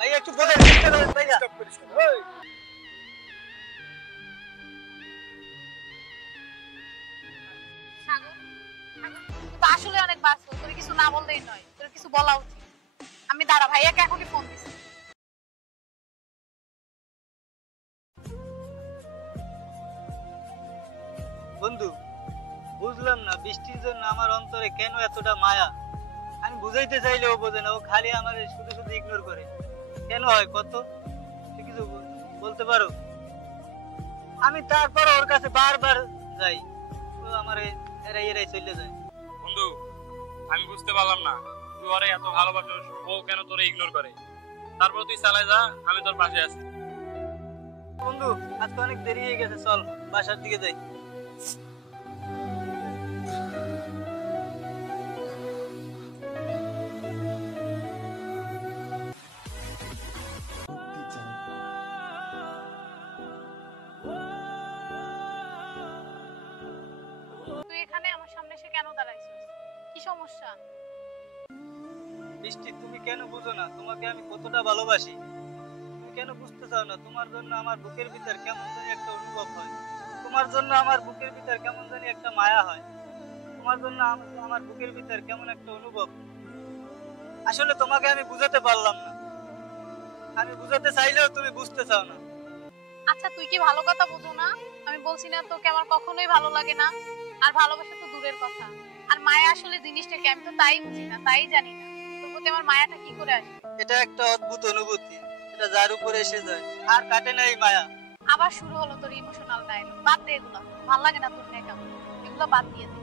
ভাইয়া একটু বোঝার চেষ্টা করেন ভাইয়া। সাগর, তুই তো আসলে অনেক ব্যস্ত, তোর কিছু না বললেই নয়, তোর কিছু বলা উচিত। আমি দাঁড়া, ভাইয়াকে এখনই ফোন দিছি। বন্ধু, বুঝলাম না বৃষ্টির জন্য আমার অন্তরে কেন এতটা মায়া। আমি বুঝাইতে চাইলেও বোঝে না, ও খালি আমার শুধু শুধু ইগনোর করে। কেন হয় কত? তুই কিছু বলতে পারো? আমি তারপর ওর কাছে বারবার যাই, ও আমার এরাই এরাই চলে যায়। বন্ধু, আমি বুঝতে পারলাম না তুই ওরে এত ভালোবাসিস, ও কেন তোরে ইগনোর করে। তারপর তুই চালাই যা, আমি তোর পাশে আছি। বন্ধু, আজকে অনেক দেরি হয়ে গেছে, চল বাসার দিকে যাই। তুই এখানে আমার সামনে এসে কেন দাঁড়াইছিস? কি সমস্যা? বৃষ্টি, তুমি কেন বুঝো না তোমাকে আমি কতটা ভালোবাসি? তুমি কেন বুঝতে চাও না? তোমার জন্য আমার বুকের ভিতর কেমন জানি একটা অনুভব হয়, তোমার জন্য আমার বুকের ভিতর কেমন জানি একটা মায়া হয়, তোমার জন্য আমার বুকের ভিতর কেমন একটা অনুভব। আসলে তোমাকে আমি বুঝাতে পারলাম না, আমি বুঝাতে চাইলেও তুমি বুঝতে চাও না। আচ্ছা, তুই কি ভালো কথা বুঝো না? আমি বলছি না তোকে আমার কখনোই ভালো লাগে না, আর ভালোবাসা তো দূরের কথা। আর মায়া আসলে জিনিসটা কি আমি তো তাই বুঝি না, তাই জানি না তোর প্রতি আমার মায়াটা কি করে আসে। এটা একটা অদ্ভুত অনুভূতি, এটা যার উপরে এসে যায় আর কাটে না এই মায়া। আবার শুরু হলো তোর ইমোশনাল ডায়লগ, বাদ দে এগুলো, ভালো লাগে না তোর মেকআপ, এগুলো বাদ দিয়ে দে।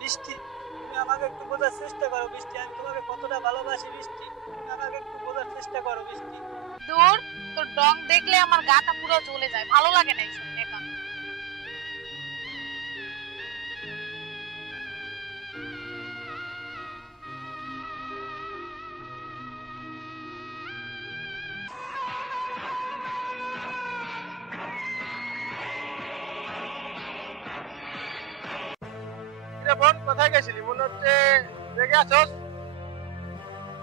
বৃষ্টি, তুমি আমাকে একটু বোঝার চেষ্টা করো বৃষ্টি, আমি তোমাকে কতটা ভালোবাসি বৃষ্টি, তুমি আমাকে একটু বোঝার চেষ্টা করো বৃষ্টি। দূর, তোর ডং দেখলে আমার গাটা পুরো জ্বলে যায়, ভালো লাগে না এইসব মেকআপ। রে বোন, কোথায় গেছিলি? মনে হচ্ছে রেগে আছস।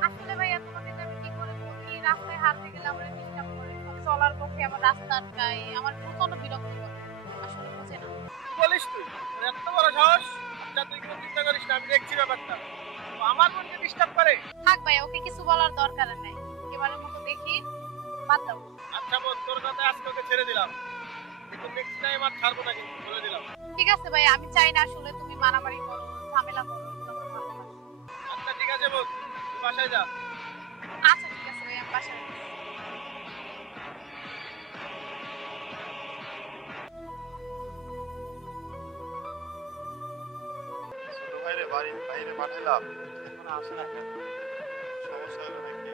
আসলে ভাইয়া তোমাকে যে আমি কি করে বলি, রাস্তায় হাঁটতে গেলে আমার ডিস্টার্ব করে, চলার পথে আমার রাস্তা আটকায়, আমার প্রচন্ড বিরক্ত করে, আসলে বুঝে না। কি বলিস তুই? তোর এত বড় সাহস? আচ্ছা, তুই কোনো চিন্তা করিস না, আমি দেখছি ব্যাপারটা। ও আমার বোনকে ডিস্টার্ব করে? থাক ভাইয়া, ওকে কিছু বলার দরকার নেই, এবারের মতো দেখি, বাদ দাও। আচ্ছা বোন, তোর কথা আজকে ওকে ছেড়ে দিলাম, কিন্তু নেক্সট টাইম আর ছাড়বো না, কিন্তু বলে দিলাম। ঠিক আছে ভাইয়া, আমি চাই না আসলে তুমি মারামারি করো, ঝামেলা করো, এগুলো আমার ভালো লাগে না। আচ্ছা ঠিক আছে বোন, তুই বাসায় যা। আচ্ছা ঠিক আছে ভাইয়া, আমি বাসায় যাচ্ছি। ছোট ভাইরে বাড়ির বাইরে পাঠাইলাম, এখন আসে না কেন? সমস্যা হলো নাকি?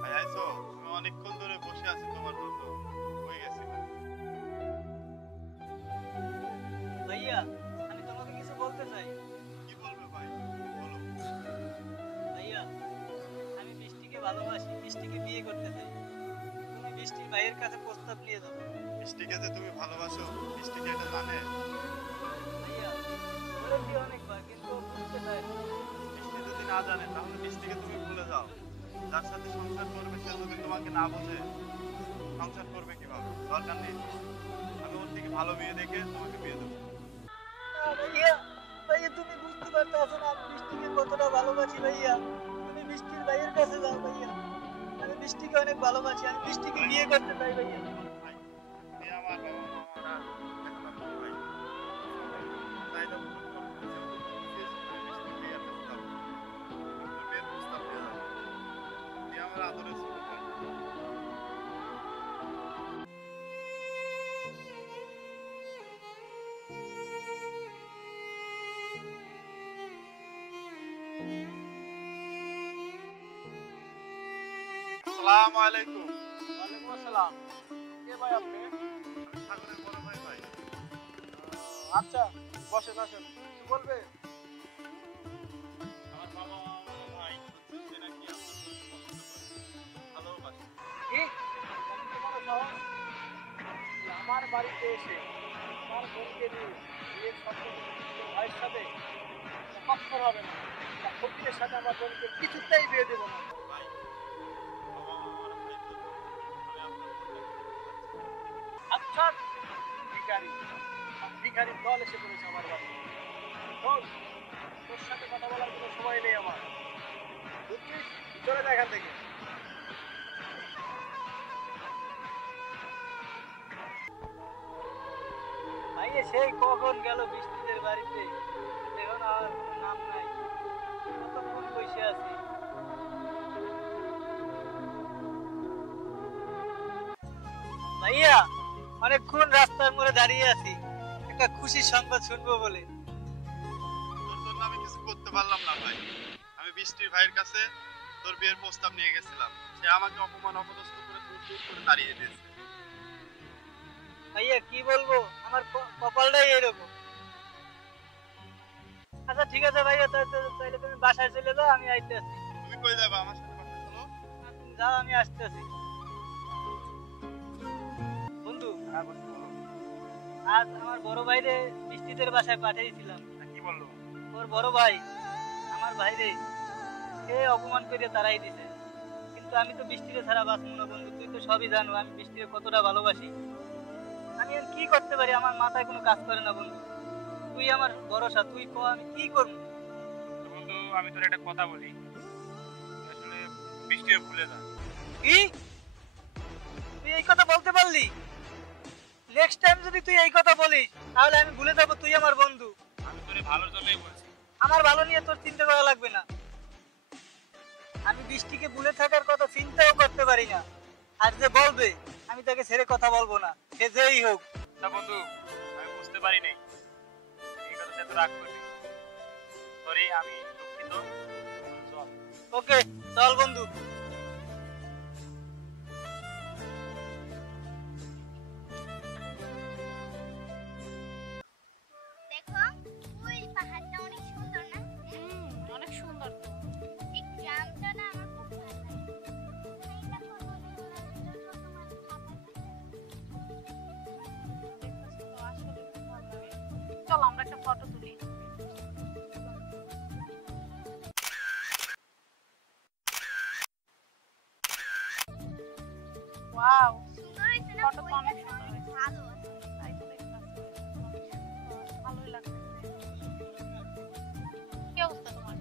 ভাই আইছো? তুমি অনেকক্ষণ ধরে বসে আছি তোমার মতো হয়ে গেছি। ভাইয়া, আমি তোমাকে কিছু বলতে চাই। কি বলবে ভাই, বলো। ভাইয়া, আমি বৃষ্টিকে ভালোবাসি, বৃষ্টিকে বিয়ে করতে চাই। তুমি বৃষ্টির ভাইয়ের কাছে প্রস্তাব নিয়ে যাবো। মিষ্টিকে যে তুমি ভালোবাসো, মিষ্টিকে এটা জানে? ভাইয়া, বলেছি অনেকবার, কিন্তু ও বুঝতে চায় না। মিষ্টি যদি না জানে তাহলে মিষ্টিকে তুমি ভুলে যাও। যার সাথে সংসার করবে সে যদি তোমাকে না বোঝে, সংসার করবে কিভাবে? দরকার নেই, আমি ওর থেকে ভালো মেয়ে দেখে তোমাকে বিয়ে দেবো। ভাইয়া, ভাইয়া তুমি বুঝতে পারতেছো না আমি বৃষ্টিকে কতটা ভালোবাসি। ভাইয়া, তুমি বৃষ্টির ভাইয়ের কাছে যাও। ভাইয়া, আমি বৃষ্টিকে অনেক ভালোবাসি, আমি বৃষ্টিকে বিয়ে করতে চাই। ভাইয়া, ভাই, তুমি আমার বাবা মামারা এখন আর কোনো ভাই, তাই তো ভুল করতেছে। আমি মিষ্টি বিয়ের প্রস্তাব, তোর বিয়ের প্রস্তাব দিয়ে যাবো। তুমি আমার আদরের ছোট ভাই। আসসালামু আলাইকুম। ওয়ালাইকুম আসসালাম। কে ভাই আপনি? আমি সাগরের বড় ভাই। ভাই, আচ্ছা, বসেন আসেন, কি বলবে? আমার বাবা মা বলে ভাই সে নাকি আপনার বোনকে পছন্দ করে, ভালোবাসে। কি? কত বড় সাহস? তুই আমার বাড়িতে এসে আমার বোনকে নিয়ে বিয়ের শর্ত করে দিচ্ছিস তোর ভাই? ভাইয়ের সাথে কখনো হবে না। ফকিরের সাথে আমার বোনকে কিছুতেই বিয়ে দেবো না। ভাই বাবা মা আমার ভাই তো আমি আপনার আচ্ছা ভিখারি ভিখারির দল এসে পড়েছে আমার বাড়ি। শোন, তোর সাথে কথা বলার কোনো সময় নেই আমার, বুঝছিস? চলে যা এখান থেকে। ভাইয়া সেই কখন গেল বৃষ্টিদের বাড়িতে, এখন আর কোনো নাম নাই। কতক্ষণ বসে আছি। ভাইয়া অনেকক্ষণ রাস্তার মোড়ে দাঁড়িয়ে আছি, একটা খুশির সংবাদ শুনবো বলে। তোর জন্য আমি কিছু করতে পারলাম না ভাই। আমি বৃষ্টির ভাইয়ের কাছে তোর বিয়ের প্রস্তাব নিয়ে গেছিলাম, সে আমাকে অপমান অপদস্থ করে দূর দূর করে তাড়িয়ে দিয়েছে। ভাইয়া কি বলবো, আমার কপালটাই এরকম। আচ্ছা ঠিক আছে ভাইয়া, তাহলে তুমি বাসায় চলে যাও, আমি আইতে আছি। তুমি কই যাবা? আমার সাথে কথা চলো। তুমি যাও, আমি আসতেছি। বন্ধু, হ্যাঁ বন্ধু বলো। আজ আমার বড় ভাইরে বৃষ্টিদের বাসায় পাঠিয়েছিলাম। কি বললো? ওর বড় ভাই আমার ভাইরে সে অপমান করে তারাই দিছে, কিন্তু আমি তো বৃষ্টিরে ছাড়া বাঁচবো না বন্ধু। তুই তো সবই জানো আমি বৃষ্টিরে কতটা ভালোবাসি। আমি আর কি করতে পারি, আমার মাথায় কোনো কাজ করে না বন্ধু। তুই আমার ভরসা, তুই ক আমি কি করবো। তো বন্ধু আমি তোর একটা কথা বলি, আসলে বৃষ্টির ভুলে যা। কি তুই এই কথা বলতে পারলি? নেক্সট টাইম যদি তুই এই কথা বলিস তাহলে আমি ভুলে যাবো তুই আমার বন্ধু। আমি তোর ভালোর জন্যই বলছি। আমার ভালো নিয়ে তোর চিন্তা করা লাগবে না। আমি বৃষ্টিকে ভুলে থাকার কথা চিন্তাও করতে পারি না, আর যে বলবে আমি তাকে ছেড়ে কথা বলবো না, সে যেই হোক। তা বন্ধু আমি বুঝতে পারি নাই এই কথাতে এত রাগ করবি। সরি, আমি দুঃখিত। চল। ওকে চল বন্ধু। দেখো ওই পাহাড়টা অনেক সুন্দর না? অনেক সুন্দর তো। এই গ্রামটা না আমার খুব ভালো লাগে। এই দেখো নদীগুলোর জন্য তোমার খাবার দেখতেছি তো আসলে খুব ভালো লাগে। চলো আমরা একটা ফটো তুলি। ওয়াও, সুন্দর হয়েছে না? ফটো তো অনেক সুন্দর হয়েছে। ভালো আছে। তাই তো দেখতেছি ভালোই লাগতেছে। কি অবস্থা তোমার?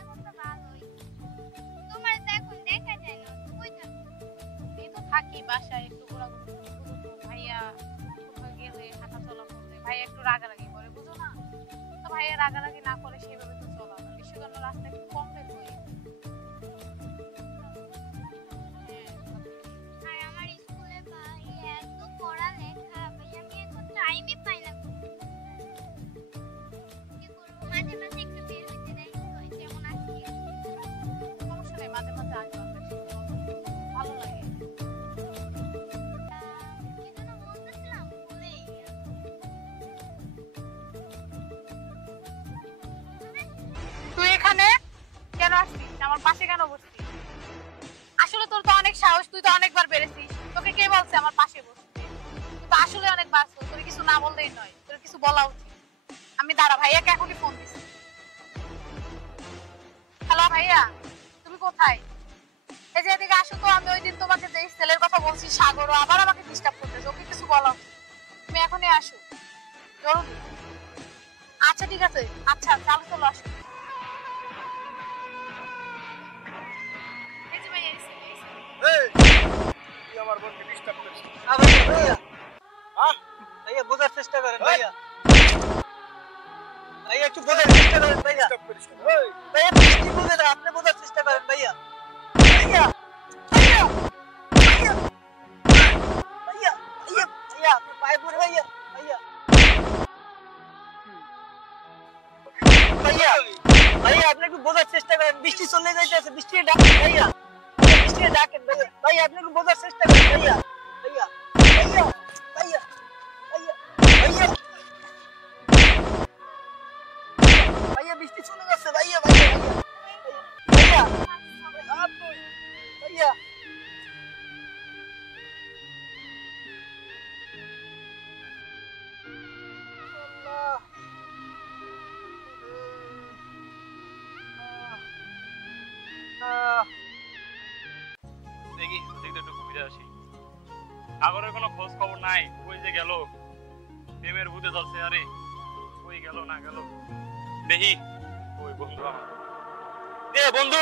এখন তো ভালোই। তোমার তো এখন দেখা যায় না, কই থাকো? এই তো থাকি বাসায়, একটু ঘোরাঘুরি করি, বুঝো তো। ভাইয়া কোথাও গেলে হাঁটা চলা করলে ভাইয়া একটু রাগারাগি করে, বুঝো না? তো ভাইয়া রাগারাগি না করে সেভাবে তো চলা না, সেজন্য রাস্তায় একটু কম বের হই। আর আমার স্কুলে ভাই এত পড়ালেখা, ভাই আমি এখন টাইমই পাই না। কি করবো, মাঝে মাঝে একটু বের হইতে দেয়, ওই যেমন আজকে। সমস্যা নেই, মাঝে মাঝে আসবো আমরা একসাথে। ভালো লাগে। কি যেন বলতেছিলাম, ভুলেই গেলাম। তুই এখানে কেন আসছিস? আমার পাশে কেন বসছিস? আসলে তোর তো অনেক সাহস, তুই তো অনেকবার বেড়েছিস। তোকে কে বলছে আমার পাশে বসতে? তুই তো আসলে অনেক বাড়ছো, তোর কিছু না বললেই নয়, তোর কিছু বলা উচিত। আমি দাঁড়া, ভাইয়াকে এখনই ফোন দিছি। হ্যালো ভাইয়া, তুমি কোথায়? এই যে এদিকে আসো তো। আমি ওই দিন তোমাকে যে ছেলের কথা বলছি সাগর, ও আবার আমাকে ডিস্টার্ব করতেছে, ওকে কিছু বলা উচিত। তুমি এখনই আসো জরুরি। আচ্ছা ঠিক আছে, আচ্ছা চালু চলো আসো। এই যে ভাইয়া এসে তুই আমার বোনকে ডিস্টার্ব করছিস। ভাইয়া ভাইয়া বোঝার চেষ্টা করেন ভাইয়া। ভাইয়া একটু বোঝার চেষ্টা করেন ভাইয়া। ডিস্টার্ব করিস কেন? ভাইয়া বৃষ্টি বোঝে না, আপনি বোঝার চেষ্টা করেন ভাইয়া। ভাইয়া ভাইয়া ভাইয়া ভাইয়া ভাইয়া ভাইয়া আপনি পায়ে পড়ে ভাইয়া। ভাইয়া ভাইয়া ভাইয়া আপনি একটু বোঝার চেষ্টা করেন, বৃষ্টি চলে যাইতেছে, বৃষ্টি ডাকেন ভাইয়া। বৃষ্টি ডাকেন ভাইয়া। ভাইয়া আপনি একটু বোঝার চেষ্টা করেন ভাইয়া। ভাইয়া ভাইয়া ভাইয়া ভাইয়া ভাইয়া ভাইয়া বৃষ্টি চলে যাচ্ছে ভাইয়া। ভাইয়া ভাইয়া আপনি ভাইয়া আল্লাহ দেখতে আসি। সাগরের কোনো খোঁজ খবর নাই, ওই যে গেল প্রেমের ভূতে ধরছে, আরে ওই গেল না গেল দেখি। ওই বন্ধু আমার, এ বন্ধু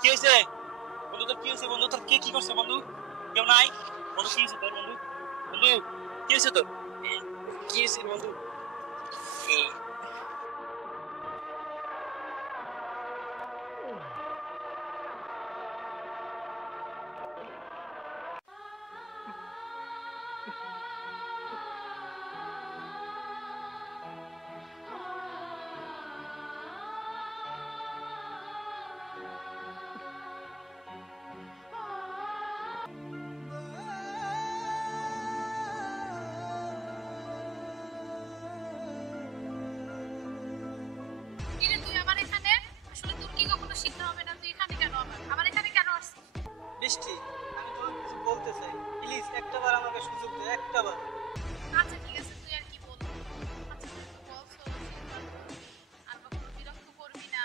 কি হয়েছে? বন্ধু তোর কি হয়েছে? বন্ধু তোর কে কি করছে? বন্ধু কেউ নাই? বন্ধু কি হয়েছে তোর? বন্ধু বন্ধু কি হয়েছে তোর? কি হয়েছে বন্ধু? কিরে তুই আমার এখানে? আসলে তোর কি কখনো শিখতে হবে না? তুই এখানে কেন? আমার এখানে কেন আসছিস? বৃষ্টি, আমি তোমাকে কিছু বলতে চাই, প্লিজ একটাবার আমাকে সুযোগ দে, একটাবার। আচ্ছা ঠিক আছে, তুই আর কি বলবি? আচ্ছা তুই তো বলছো শিখবার করবি, আর কখনো বিরক্ত করবি না।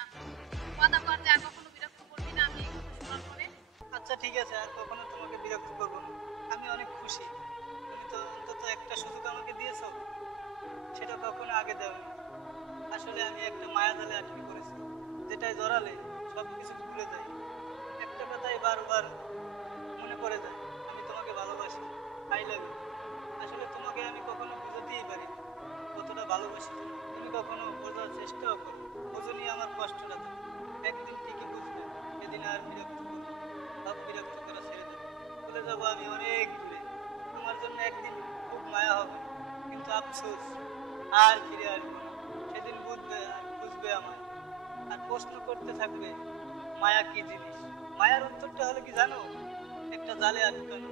কথা কর যে আর কখনো বিরক্ত করবি না আমি এই কথা শোনার পরে। আচ্ছা ঠিক আছে, আর কখনো তোমাকে বিরক্ত করবো না। আমি অনেক খুশি, তুমি তো অন্তত একটা সুযোগ আমাকে দিয়েছো, সেটা কখনো আগে দেওনি। আসলে আমি একটা মায়া জালে আটকে পড়েছি, যেটায় জড়ালে সব কিছু ভুলে যাই। একটা কথাই বারবার মনে পড়ে যায়, আমি তোমাকে ভালোবাসি, আই লাভ ইউ। আসলে তোমাকে আমি কখনো বুঝাতেই পারি না কতটা ভালোবাসি। তুমি কখনো বোঝার চেষ্টাও করো, বোঝনি আমার কষ্টটা। তুমি একদিন ঠিকই বুঝবে, সেদিন আর বিরক্ত করবে না। সব বিরক্ত করা ছেড়ে দেবো, চলে যাবো আমি অনেক দূরে। তোমার জন্য একদিন খুব মায়া হবে, কিন্তু আফসোস আর ফিরে আসবো না। সেদিন বুঝবে আর বুঝবে আমায়, আর প্রশ্ন করতে থাকবে মায়া কি জিনিস। মায়ার উত্তরটা হলো কি জানো? একটা জালে আটকানো,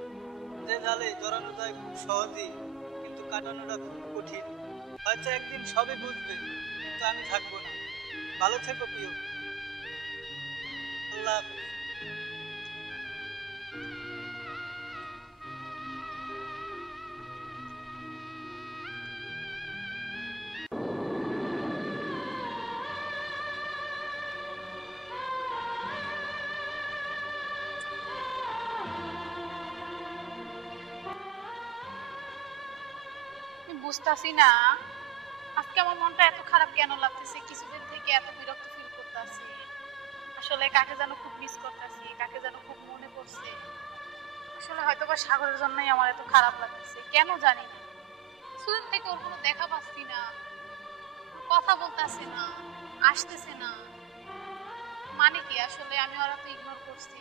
যে জালে জড়ানো যায় খুব সহজেই, কিন্তু কাটানোটা খুব কঠিন। হয়তো একদিন সবে বুঝবে, কিন্তু আমি থাকবো না। ভালো থেকো প্রিয়, আল্লাহ হাফেজ। আমি বুঝতাছি না আজকে আমার মনটা এত খারাপ কেন লাগতেছে, কিছুদিন থেকে এত বিরক্ত ফিল করতেছি। আসলে কাকে যেন খুব মিস করতেছি, কাকে যেন খুব মনে পড়ছে। আসলে হয়তো বা সাগরের জন্যই আমার এত খারাপ লাগতেছে, কেন জানি না। কিছুদিন থেকে ওর কোনো দেখা পাচ্ছি না, কথা বলতেছে না, আসতেছে না। মানে কি আসলে আমি ওরা তো ইগনোর করছি,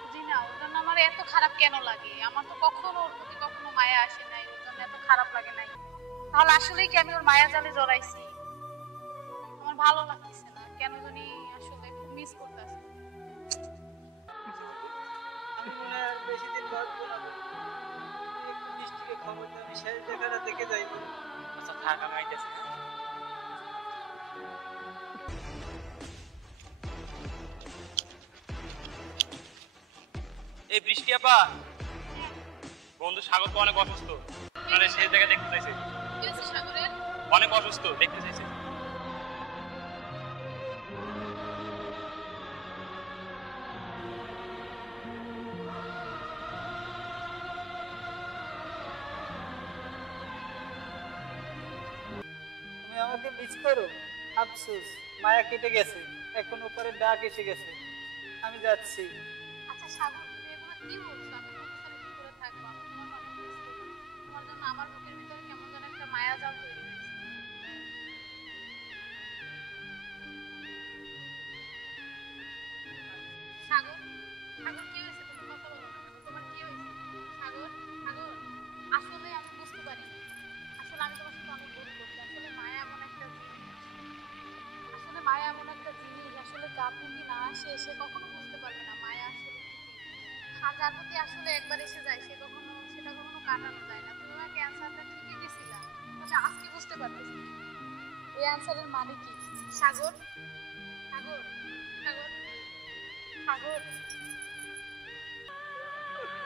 বুঝি না ওর জন্য আমার এত খারাপ কেন লাগে। আমার তো কখনো ওর প্রতি কখনো মায়া আসে নাই, ওর জন্য এত খারাপ লাগে নাই। তাহলে আসলেই কি আমি ওর মায়া জালে জড়াইছি? আমার ভালো লাগতেছে না কেন জানি, আসলে খুব মিস করতেছি। আমি মনে হয় আর বেশি দিন বাঁচবো না বন্ধু। তুই একটু বৃষ্টিকে খবর দে, আমি শেষ দেখাটা দেখে যাই বন্ধু। আচ্ছা থাক, আমি আইতেছি। এই বৃষ্টি আপা, বন্ধু সাগর তো অনেক অসুস্থ, আপনারা সেই জায়গায় দেখতে চাইছে। কি হয়েছে সাগরের? অনেক অসুস্থ, দেখতে চাইছে। তুমি আমাকে মিস করো? আফসোস, মায়া কেটে গেছে, এখন উপরে ডাক এসে গেছে, আমি যাচ্ছি। আচ্ছা সাগর, তুমি এগুলো কি বলছো? আমি তোমার সাথে কি করে থাকবো? আমি তোমার অনেক মিস করি। তোমার জন্য আমার বুকের ভিতরে কেমন যেন একটা মায়া জাল তৈরি হয়েছে। সাগর, সাগর কি হয়েছে? তুমি কথা বলো না কেন? তোমার কি হয়েছে? সাগর, সাগর, আসলে আমি বুঝতে পারিনি। আসলে আমি তোমার সাথে অনেক ভুল করছি। আসলে মায়া এমন একটা জিনিস, আসলে মায়া এমন একটা জিনিস, আসলে যার প্রতি না আসে সে কখনো বুঝতে পারবে না মায়া আসলে কি। আর যার প্রতি আসলে একবার এসে যায় সে কখনো সেটা কখনো কাটানো যায় না। তুমি আমাকে অ্যান্সারটা ঠিকই দিছিলা, তবে আজকে বুঝতে পারতেছি এই অ্যান্সারের মানে কি। সাগর, সাগর, সাগর, সাগর,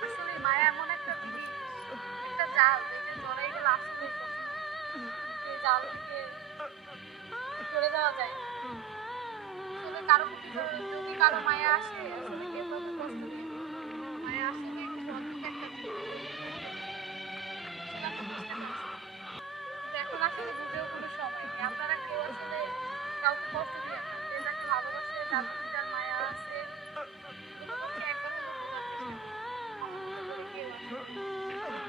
আসলে মায়া এমন একটা জিনিস, একটা জাল যেটা জড়াই গেলে আসলে সেই জাল থেকে সরে যাওয়া যায় না। আসলে কারো প্রতি যদি কারো মায়া আসে, আসলে কেউ কাউকে কষ্ট দিয়ে দেয় না। মায়া আসলে খুব অদ্ভুত একটা কাউকে কষ্ট দিয়ে না, যে যাকে ভালোবাসে তার প্রতি তার মায়া আছে, এটা তোমাকে একবার হলেও বোঝার চেষ্টা করো। তারপরে কেউ আসে।